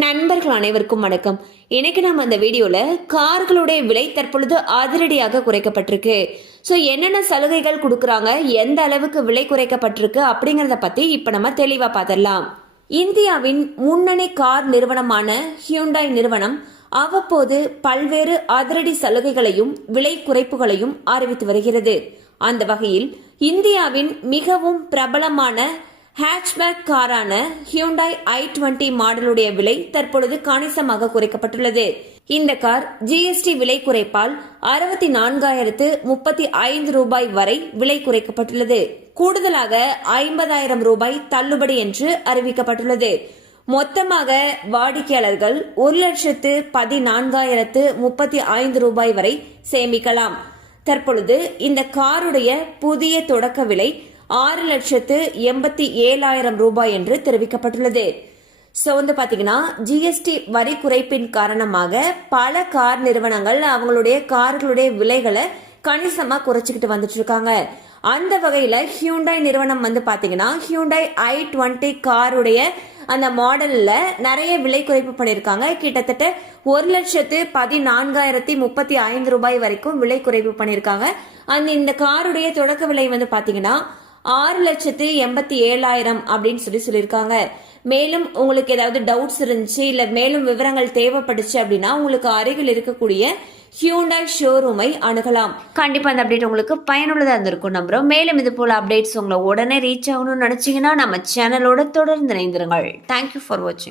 நண்பர்கள் அனைவருக்கும் வணக்கம். இன்னைக்கு நம்ம அந்த வீடியோல கார்களுடைய விலை தற்பொழுது அதிரடியாக குறைக்கப்பட்டிருக்கு. ஸோ என்னென்ன சலுகைகள் கொடுக்குறாங்க, எந்த அளவுக்கு விலை குறைக்கப்பட்டிருக்கு அப்படிங்கறத பத்தி இப்ப நம்ம தெளிவா பார்த்திடலாம். இந்தியாவின் முன்னணி கார் நிறுவனமான ஹியூண்டாய் நிறுவனம் அவ்வப்போது பல்வேறு அதிரடி சலுகைகளையும் விலை குறைப்புகளையும் அறிவித்து வருகிறது. அந்த வகையில் இந்தியாவின் மிகவும் பிரபலமான ஹேட்ச்பேக் காரான ஹியூண்டாய் i20 மாடலுடைய விலை தற்பொழுது கணிசமாக குறைக்கப்பட்டுள்ளது. இந்த கார் ஜிஎஸ்டி விலை குறைப்பால் 64,035 ரூபாய் வரை விலை குறைக்கப்பட்டுள்ளது. கூடுதலாக 50,000 ரூபாய் தள்ளுபடி என்று அறிவிக்கப்பட்டுள்ளது. மொத்தமாக வாடிக்கையாளர்கள் 1,14,035 ரூபாய் வரை சேமிக்கலாம். தற்பொழுது இந்த காருடைய புதிய தொடக்க விலை 6,87,000 ரூபாய் என்று தெரிவிக்கப்பட்டுள்ளது. ஸோ பாத்தீங்கன்னா ஜிஎஸ்டி வரி குறைப்பின் காரணமாக பல கார் நிறுவனங்கள் அவங்களுடைய கார்களுடைய விலைகளை கணிசமா குறைச்சிக்கிட்டு வந்துட்டு இருக்காங்க. அந்த வகையில ஹியூண்டாய் நிறுவனம் பாத்தீங்கன்னா ஹியூண்டாய் i20 காருடைய அந்த மாடல்ல நிறைய விலை குறைப்பு பண்ணிருக்காங்க. கிட்டத்தட்ட 1,14,035 ரூபாய் வரைக்கும் விலை குறைப்பு பண்ணிருக்காங்க. இந்த காருடைய தொடக்க விலை பாத்தீங்கன்னா 6,87,000 அப்படின்னு சொல்லியிருக்காங்க. மேலும் உங்களுக்கு ஏதாவது டவுட்ஸ் இருந்துச்சு இல்ல மேலும் விவரங்கள் தேவைப்படுச்சு அப்படின்னா உங்களுக்கு அருகில் இருக்கக்கூடிய ஹியூண்டாய் ஷோரூமை அணுகலாம். கண்டிப்பா அந்த அப்டேட் உங்களுக்கு பயனுள்ளதா இருந்திருக்கும் நம்புறோம். மேலும் இது போல அப்டேட்ஸ் உங்களை உடனே ரீச் ஆகணும்னு நினைச்சீங்கன்னா நம்ம சேனலோட தொடர்ந்து இணைந்திருங்கள். தேங்க்யூ ஃபார் வாட்சிங்.